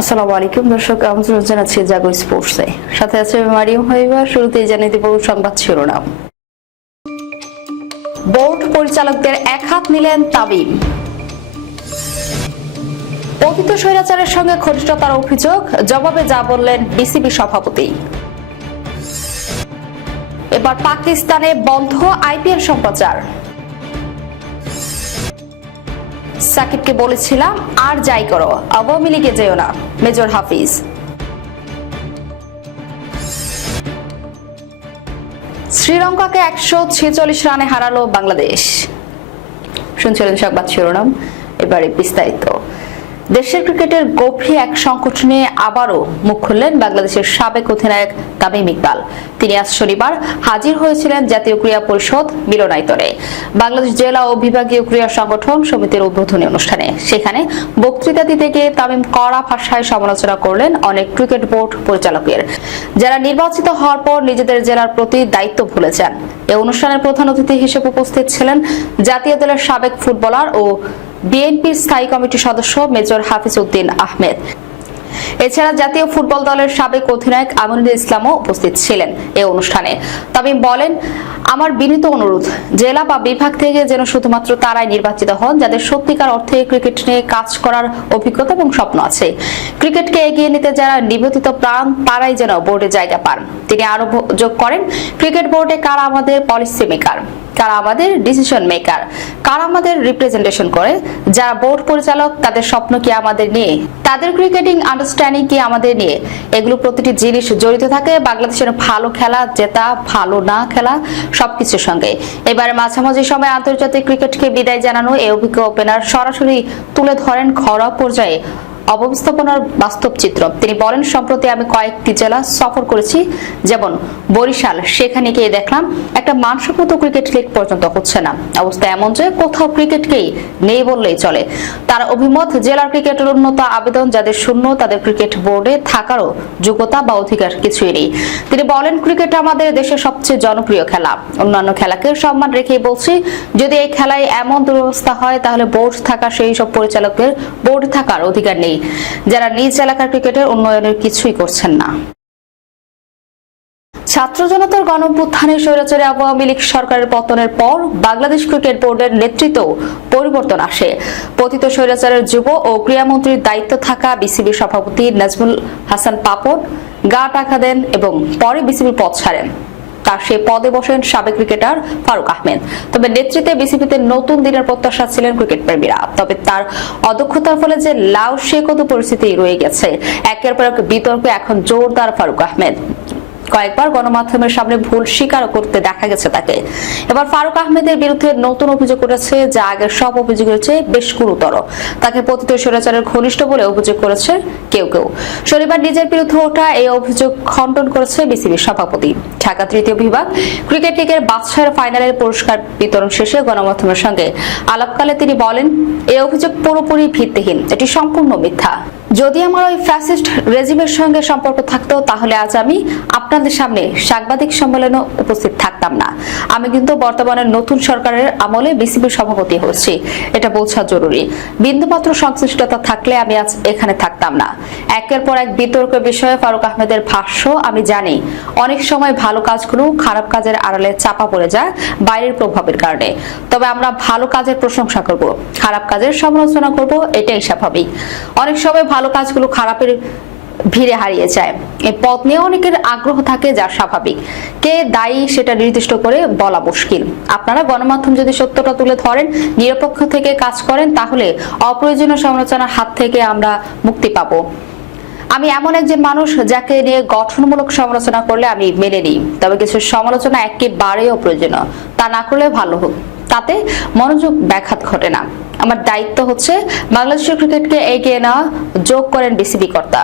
আসসালামু আলাইকুম, দর্শক আমন্ত্রণ জানাচ্ছি জাগো স্পোর্টসে। সাথে আছে মারিয়াম হাইবা শুরুতেই জানিয়ে দেব সংবাদ শিরোনাম। বোর্ড পরিচালকদের এক হাত নিলেন পতিত স্বৈরাচারের সঙ্গে ঘনিষ্ঠতার অভিযোগ, জবাবে যা বললেন বিসিবি সভাপতি। এবার পাকিস্তানে বন্ধ আইপিএল সম্প্রচার। সাকিবকে বলেছিলাম, আর যাই করো, আওয়ামী লীগে যেও না, মেজর হাফিজ। শ্রীলঙ্কাকে একশো ছেচল্লিশ রানে হারালো বাংলাদেশ। শুনছিলেন সংবাদ শিরোনাম, এবারে বিস্তারিত। দেশের ক্রিকেটের গভীর এক সংকট নিয়ে আবারও মুখ খুললেন বাংলাদেশের সাবেক অধিনায়ক তামিম ইকবাল। তিনি আজ শনিবার হাজির হয়েছিলেন জাতীয় ক্রীড়া পরিষদ মিলনায়তনে। বাংলাদেশ জেলা ও বিভাগীয় ক্রীড়া সংগঠন সমিতির উদ্বোধনী অনুষ্ঠানে। সেখানে বক্তৃতা দিতে গিয়ে তামিম কড়া ভাষায় সমালোচনা করলেন অনেক ক্রিকেট বোর্ড পরিচালকের। যারা নির্বাচিত হওয়ার পর নিজেদের জেলার প্রতি দায়িত্ব ভুলে যান এই অনুষ্ঠানের প্রধান অতিথি হিসেবে উপস্থিত ছিলেন জাতীয় দলের সাবেক ফুটবলার ও বিএনপির স্থায়ী কমিটির সদস্য মেজর হাফিজ উদ্দিন আহমেদ। এছাড়া জাতীয় ফুটবল দলের সাবেক অধিনায়ক আমিনুল ইসলামও উপস্থিত ছিলেন এই অনুষ্ঠানে। তবে বলেন, আমার বিনীত অনুরোধ, জেলা বা বিভাগ থেকে যেন শুধুমাত্র তারাই নির্বাচিত হন, যাদের সত্যিকার অর্থে ক্রিকেট নিয়ে কাজ করার অভিজ্ঞতা এবং স্বপ্ন আছে। ক্রিকেটকে এগিয়ে নিতে যারা নিবেদিত প্রাণ, তারাই যেন বোর্ডে জায়গা পান। তিনি আরও যোগ করেন, ক্রিকেট বোর্ডে কারা আমাদের পলিসি মেকার? কারা আমাদের ডিসিশন মেকার কারা আমাদের রিপ্রেজেন্টেশন করে? যারা বোর্ড পরিচালক, তাদের স্বপ্ন কি আমাদের নিয়ে? তাদের ক্রিকেটিং আন্ডারস্ট্যান্ডিং কি আমাদের নিয়ে? এগুলো প্রতিটি জিনিস জড়িত থাকে। বাংলাদেশের ভালো খেলা, জেতা, ভালো না খেলা, সবকিছুর সঙ্গে। এবারে মাঝামাঝি সময় আন্তর্জাতিক ক্রিকেটকে বিদায় জানানো, এই অভিজ্ঞ ওপেনার সরাসরি তুলে ধরেন ঘরোয়া পর্যায়ে। অবস্থাপনার বাস্তব চিত্র। তিনি বলেন, সম্প্রতি আমি কয়েকটি জেলা সফর করেছি, যেমন বরিশাল। সেখানে গিয়ে দেখলাম, একটা মানসম্মত ক্রিকেট লিগ পর্যন্ত হচ্ছে না। অবস্থা এমন যে কোথাও ক্রিকেটকেই নেই বললেই চলে। তার অভিমত, জেলার ক্রিকেটের উন্নত আবেদন যাদের শূন্য, তাদের ক্রিকেট বোর্ডে থাকারও যোগ্যতা বা অধিকার কিছুই নেই। তিনি বলেন, ক্রিকেট আমাদের দেশের সবচেয়ে জনপ্রিয় খেলা। অন্যান্য খেলাকে সম্মান রেখেই বলছি, যদি এই খেলায় এমন দুরবস্থা হয়, তাহলে বোর্ড থাকা সেই সব পরিচালকের বোর্ড থাকার অধিকার নেই। যারা নিজ এলাকার ক্রিকেটের উন্নয়নের কিছুই করছেন না। ছাত্র জনতার গণঅভ্যুত্থানে স্বৈরাচারী আওয়ামী লীগ সরকারের পতনের পর বাংলাদেশ ক্রিকেট বোর্ডের নেতৃত্ব পরিবর্তন আসে। পতিত স্বৈরাচারের যুব ও ক্রীড়ামন্ত্রীর দায়িত্ব থাকা বিসিবি সভাপতি নাজমুল হাসান পাপন গা টাকা দেন এবং পরে বিসিবির পদ ছাড়েন। তার সেই পদে বসেন সাবেক ক্রিকেটার ফারুক আহমেদ। তবে নেতৃত্বে বিসিবিতে নতুন দিনের প্রত্যাশা ছিলেন ক্রিকেট প্রেমীরা। তবে তার অদক্ষতার ফলে যে লাউ সে কত পরিস্থিতি রয়ে গেছে, একের পর এক বিতর্কে এখন জোরদার ফারুক আহমেদ। কয়েকবার গণমাধ্যমের সামনে ভুল স্বীকার করতে দেখা গেছে তাকে। এবার ফারুক আহমেদের বিরুদ্ধে নতুন অভিযোগ করেছে, যা আগের সব অভিযোগের চেয়ে বেশ গুরুতর। তাকে পতিত স্বৈরাচারের ঘনিষ্ঠ বলে অভিযোগ করেছে কেউ কেউ। শনিবার নিজের বিরুদ্ধে ওঠা এই অভিযোগ খণ্ডন করেছে বিসিবির সভাপতি। ঢাকা তৃতীয় বিভাগ ক্রিকেট লিগের বাদশাহের ফাইনালের পুরস্কার বিতরণ শেষে গণমাধ্যমের সঙ্গে আলাপকালে তিনি বলেন, এই অভিযোগ পুরোপুরি ভিত্তিহীন। এটি সম্পূর্ণ মিথ্যা। যদি আমার ওই ফ্যাসিস্ট রেজিমের সঙ্গে সম্পর্ক থাকতো, তাহলে আজ আমি আপনাদের সামনে সাংবাদিক সম্মেলনে উপস্থিত থাকতাম না। আমি কিন্তু বর্তমানে নতুন সরকারের আমলে বিসিবির সভাপতি হচ্ছি। এটা বোঝা জরুরি। বিন্দুমাত্র সংশ্লিষ্টতা থাকলে আমি আজ এখানে থাকতাম না। একের পর এক বিতর্ক বিষয়ে ফারুক আহমেদের ভাষ্য আমি জানি। অনেক সময় ভালো কাজগুলো খারাপ কাজের আড়ালে চাপা পড়ে যায় বাইরের প্রভাবের কারণে। তবে আমরা ভালো কাজের প্রশংসা করব। খারাপ কাজের সমালোচনা করব, এটাই স্বাভাবিক। অনেক সময় কাজগুলো খারাপের ভিড়ে হারিয়ে যায়। এই পথ নিয়ে অনেকের আগ্রহ থাকে, যা স্বাভাবিক। কে দায়ী সেটা নির্দিষ্ট করে বলা মুশকিল। আপনারা গণমাধ্যম যদি সত্যটা তুলে ধরেন, নিরপেক্ষ থেকে কাজ করেন, তাহলে অপ্রয়োজনীয় সমালোচনার হাত থেকে আমরা মুক্তি পাবো। আমি এমন একজন মানুষ যাকে নিয়ে গঠনমূলক সমালোচনা করলে আমি মেনে নিই। তবে কিছু সমালোচনা একেবারেও প্রয়োজনীয় তা না করলে ভালো হোক। তাতে মনোযোগ ব্যাঘাত ঘটে না। আমার দায়িত্ব হচ্ছে বাংলাদেশের ক্রিকেটকে এগিয়ে নেওয়া যোগ করেন বিসিবি কর্তা।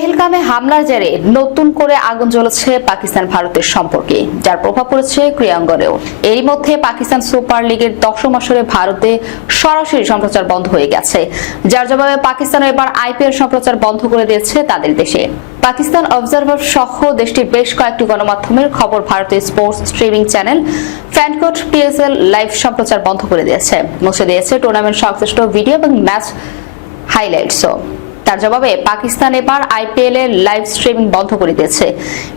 পেহেলগামে হামলার জেরে নতুন করে আগুন জ্বলেছে পাকিস্তান ভারতের সম্পর্কে, যার প্রভাব পড়েছে ক্রিয়াঙ্গনেও এরই মধ্যে পাকিস্তান সুপার লিগের দশম আসরে ভারতে সরাসরি সম্প্রচার বন্ধ হয়ে গেছে, যার জবাবে পাকিস্তান এবার আইপিএল সম্প্রচার বন্ধ করে দিয়েছে তাদের দেশে। পাকিস্তান অবজারভার সহ দেশটির বেশ কয়েকটি গণমাধ্যমের খবর ভারতের sports streaming channel FanCode PSL live সম্প্রচার বন্ধ করে দিয়েছে। মুছে দিয়েছে টুর্নামেন্ট সংশ্লিষ্ট ভিডিও এবং ম্যাচ হাইলাইটসও। তার জবাবে পাকিস্তান এবার আইপিএল এর লাইভ স্ট্রিমিং বন্ধ করে দিয়েছে।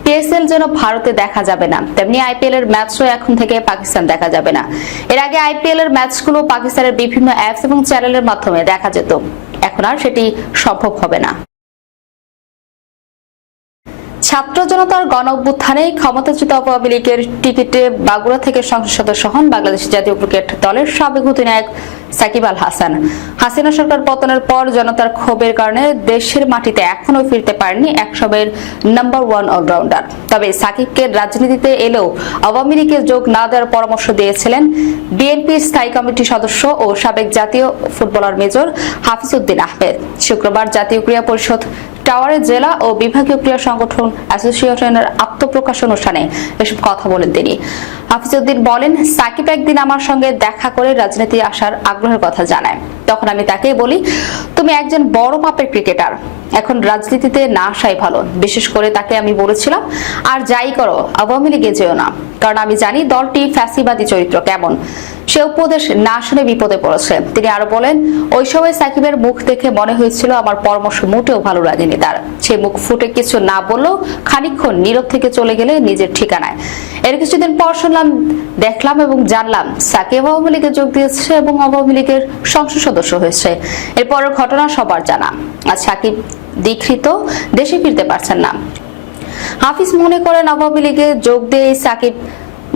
পিএসএল যেন ভারতে দেখা যাবে না, তেমনি আইপিএল এর ম্যাচও এখন থেকে পাকিস্তান দেখা যাবে না। এর আগে আইপিএল এর ম্যাচগুলো পাকিস্তানের বিভিন্ন অ্যাপস এবং চ্যানেলের মাধ্যমে দেখা যেত। এখন আর সেটি সম্ভব হবে না। ছাত্র জনতার গণ অভ্যুত্থানে ক্ষমতাচ্যুত আওয়ামী লীগের টিকিটে বাগুড়া থেকে সংসদ সদস্য হন বাংলাদেশ জাতীয় ক্রিকেট দলের সাবেক অধিনায়ক সাকিব আল হাসান। হাসিনা সরকার পতনের পর জনতার ক্ষোভের কারণে দেশের মাটিতে এখনও ফিরতে পারেনি একসময়ের নাম্বার ওয়ান অলরাউন্ডার তবে সাকিবকে রাজনীতিতে এলেও আওয়ামী লীগে যোগ না দেওয়ার পরামর্শ দিয়েছিলেন বিএনপির স্থায়ী কমিটির সদস্য ও সাবেক জাতীয় ফুটবলার মেজর হাফিজউদ্দিন আহমেদ। শুক্রবার জাতীয় ক্রীড়া পরিষদ টাওয়ারে জেলা ও বিভাগীয় ক্রীড়া সংগঠন অ্যাসোসিয়েশনের আত্মপ্রকাশ অনুষ্ঠানে এসব কথা বলেন তিনি। হাফিজউদ্দিন বলেন, সাকিব একদিন আমার সঙ্গে দেখা করে রাজনীতি আসার আগ্রহের কথা জানায়। তখন আমি তাকে বলি, তুমি একজন বড় মাপের ক্রিকেটার। এখন রাজনীতিতে না আসাই ভালো। বিশেষ করে তাকে আমি বলেছিলাম, আর যাই করো, আওয়ামী লীগে যেও না। কারণ আমি জানি দলটি ফ্যাসিবাদী চরিত্র কেমন। সে উপদেশ না শুনে বিপদে পড়েছে। তিনি আরও বলেন, ওই সময় সাকিবের মুখ দেখে মনে হয়েছিল আমার পরামর্শ মোটেও ভালো লাগেনি তার। সে মুখ ফুটে কিছু না বললেও খানিকক্ষণ নীরব থেকে চলে গেলে নিজের ঠিকানায়। এর কিছুদিন পর শুনলাম, দেখলাম এবং জানলাম, সাকিব আওয়ামী লীগে যোগ দিয়েছে এবং আওয়ামী লীগের সংসদ সদস্য হয়েছে। এরপরের ঘটনা সবার জানা। আর সাকিব দীক্ষিত দেশে ফিরতে পারছেন না। হাফিজ মনে করেন আওয়ামী লীগে যোগ দিয়ে সাকিব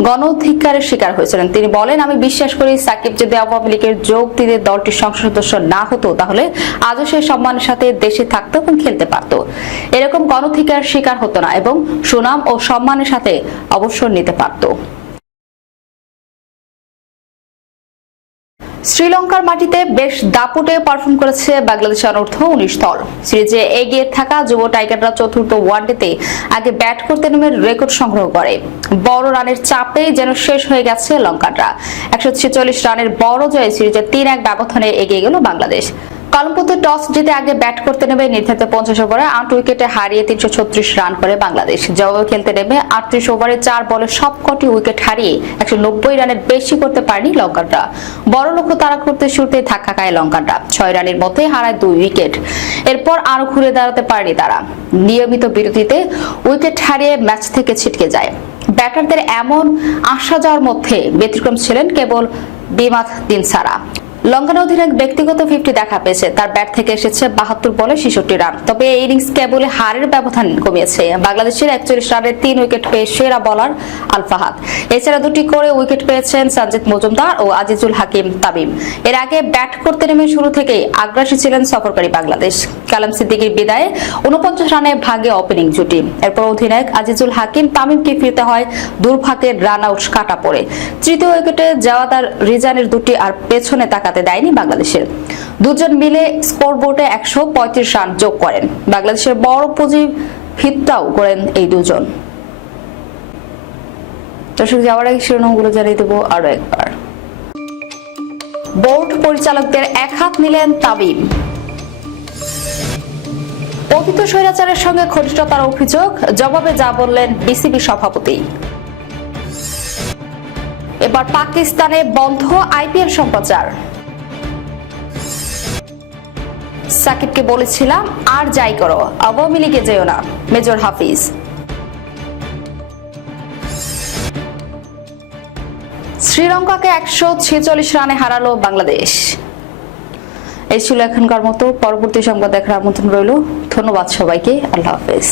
গণধিকারের শিকার হয়েছিলেন। তিনি বলেন, আমি বিশ্বাস করি সাকিব যদি আওয়ামী লীগের যোগ দিতে দলটির সংসদ সদস্য না হতো, তাহলে আজও সে সম্মানের সাথে দেশে থাকতো এবং খেলতে পারত। এরকম গণধিকার শিকার হতো না এবং সুনাম ও সম্মানের সাথে অবসর নিতে পারত। শ্রীলঙ্কার মাটিতে বেশ দাপুটে পারফর্ম করেছে বাংলাদেশ অনর্থ উনিশ দল। সিরিজে এগিয়ে থাকা যুব টাইগাররা চতুর্থ ওয়ানডেতে আগে ব্যাট করতে নেমে রেকর্ড সংগ্রহ করে। বড় রানের চাপে যেন শেষ হয়ে গেছে লঙ্কানরা। একশো ছেচল্লিশ রানের বড় জয়ে সিরিজে তিন এক ব্যবধানে এগিয়ে গেল বাংলাদেশ। কলম্বোতে টস জিতে আগে ব্যাট করতে নেমে নির্ধারিত পঞ্চাশ ওভারে আট উইকেটে হারিয়ে তিনশো ছত্রিশ রান করে বাংলাদেশ। জবাবে খেলতে নেমে আটত্রিশ ওভারে চার বলে সবকটি উইকেট হারিয়ে একশো নব্বই রানের বেশি করতে পারেনি লঙ্কানরা। বড় লক্ষ্য তারা করতে শুরুতেই ধাক্কা খায় লঙ্কানরা। ছয় রানের মধ্যে হারায় দুই উইকেট। এরপর আরও ঘুরে দাঁড়াতে পারেনি তারা। নিয়মিত বিরতিতে উইকেট হারিয়ে ম্যাচ থেকে ছিটকে যায়। ব্যাটারদের এমন আসা যাওয়ার মধ্যে ব্যতিক্রম ছিলেন কেবল বিমাত দিন সারা লঙ্কান অধিনায়ক ব্যক্তিগত ফিফটি দেখা পেয়েছে। তার ব্যাট থেকে এসেছে বাহাত্তর বলে ছেষট্টি রান। তবে এই ইনিংস কেবল হারের ব্যবধান কমিয়েছে। বাংলাদেশের একচল্লিশ রানের তিন উইকেট পেয়ে সেরা বলার আলফাহাদ। এছাড়া দুটি করে উইকেট পেয়েছেন সানজিদ মজুমদার ও আজিজুল হাকিম তামিম। এর আগে ব্যাট করতে নেমে শুরু থেকেই আগ্রাসী ছিলেন সফরকারী বাংলাদেশ। কালাম সিদ্দিকির বিদায়ে উনপঞ্চাশ রানে ভাগে ওপেনিং জুটি। এরপর অধিনায়ক আজিজুল হাকিম তামিমকে ফিরতে হয় দুর্ভাগ্যের রান আউট কাটা পড়ে। তৃতীয় উইকেটে জাওয়াদার রিজানের দুটি আর পেছনে তাকাতে দেয়নি বাংলাদেশের। দুজন মিলে স্কোরবোর্ডে একশো পঁয়ত্রিশ রান যোগ করেন। বাংলাদেশের বড় পুঁজি ভিত্তাও করেন এই দুজন। দর্শক, যাওয়ার আগে শিরোনামগুলো জানিয়ে আরও একবার। বোর্ড পরিচালকদের এক হাত নিলেন স্বৈরাচারের সঙ্গে ঘনিষ্ঠতার অভিযোগ, জবাবে যা বললেন বিসিবি সভাপতি। এবার পাকিস্তানে বন্ধ আইপিএল সম্প্রচার। সাকিবকে বলেছিলাম, আর যাই করো, আওয়ামী লীগে যেও না, মেজর হাফিজ। শ্রীলঙ্কাকে একশো ছেচল্লিশ রানে হারালো বাংলাদেশ। এই ছিল এখনকার মতো। পরবর্তী সংবাদ দেখার আমন্ত্রণ রইল। ধন্যবাদ সবাইকে। আল্লাহ হাফেজ।